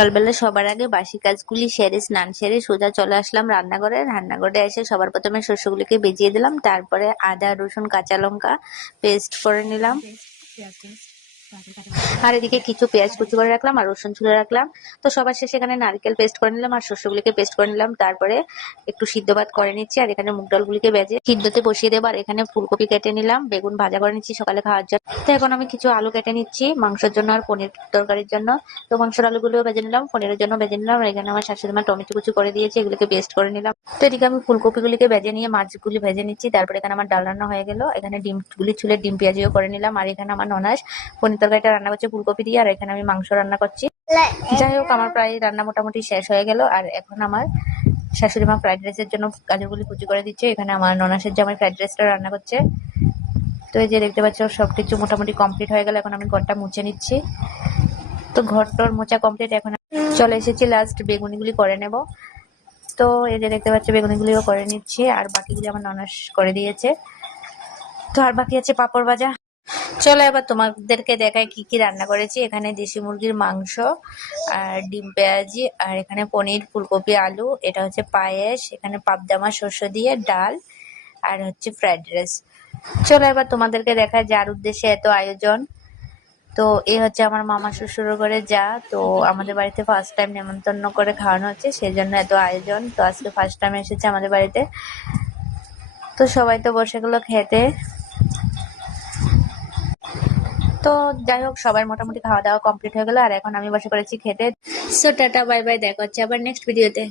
সকালবেলা সবার আগে বাসি কাজগুলি সেরে স্নান সেরে সোজা চলে আসলাম রান্নাঘরে। রান্নাঘরে এসে সবার প্রথমে শস্যগুলিকে ভিজিয়ে দিলাম, তারপরে আদা রসুন কাঁচা লঙ্কা পেস্ট করে নিলাম। আর এদিকে কিছু পেঁয়াজ কুচি করে রাখলাম আর রসুন ছুলে রাখলাম। তো সবার শেষে এখানে নারকেল পেস্ট করে নিলাম আর শস্যগুলিকে পেস্ট করে নিলাম। তারপরে একটু সিদ্ধ ভাত করে নিচ্ছি আর এখানে মুগ ডালগুলিকে ভেজে সিদ্ধতে বসিয়ে দেবো। আর এখানে ফুলকপি কেটে নিলাম, বেগুন ভাজা করে নিচ্ছি সকালে খাওয়ার জন্য। তো এখন আমি কিছু আলু কেটে নিচ্ছি মাংসের জন্য আর পনির তরকারির জন্য। তো মাংসের আলুগুলো ভেজে নিলাম, পনিরের জন্য ভেজে নিলাম। আর এখানে আমার শাশুড়ি মা টমেটো কুচি করে দিয়েছে, এগুলোকে পেস্ট করে নিলাম। তো এদিকে আমি ফুলকপিগুলিকে ভেজে নিয়ে মাছগুলি ভেজে নিচ্ছি। তারপরে এখানে আমার ডাল রান্না হয়ে গেল। এখানে ডিমগুলি ছুলে ডিম পেঁয়াজিও করে নিলাম। আর এখানে আমার ননাস পনির তরকারিটা রান্না করছে ফুলকপি দিয়ে, আর এখানে আমি মাংস রান্না করছি। যাই হোক, আমার প্রায় রান্না মোটামুটি শেষ হয়ে গেল। আর এখন আমার শাশুড়ি মা ফ্রাইড রাইসের জন্য গাজরগুলি কুচি করে দিচ্ছে। এখানে আমার ননাসের জামাই ফ্রাইড রাইসটা রান্না করছে। তো এই যে দেখতে পাচ্ছ সবকিছু মোটামুটি কমপ্লিট হয়ে গেল। এখন আমি ঘরটা মুছে নিচ্ছি। তো ঘরটার মোছা কমপ্লিট, এখন চলে এসেছি লাস্ট বেগুনিগুলি করে নেব। তো এই যে দেখতে পাচ্ছ বেগুনিগুলিও করে নিচ্ছি আর বাকিগুলি আমার ননাস করে দিয়েছে। তো আর বাকি আছে পাঁপড় ভাজা। চলো এবার তোমাদেরকে দেখাই কি কি রান্না করেছি। এখানে দেশি মুরগির মাংস আর ডিম পেঁয়াজি, আর এখানে পনির ফুলকপি আলু, এটা হচ্ছে পায়েস, এখানে পাবদা মাছ শস্য দিয়ে ডাল, আর হচ্ছে ফ্রাইড রাইস। চলো এবার তোমাদেরকে দেখাই যার উদ্দেশ্যে এত আয়োজন। তো এই হচ্ছে আমার মামা শ্বশুর ঘরে যা। তো আমাদের বাড়িতে ফার্স্ট টাইম নেমন্তন্ন করে খাওয়ানো হচ্ছে, সেই জন্য এত আয়োজন। তো আজকে ফার্স্ট টাইম এসেছে আমাদের বাড়িতে। তো সবাই তো বসে গেলো খেতে। তো যাই হোক, সবার মোটামুটি খাওয়া দাওয়া কমপ্লিট হয়ে গেল আর এখন আমি বসে পড়েছি খেতে। সো টাটা বাই বাই, দেখা হচ্ছে আবার নেক্সট ভিডিওতে।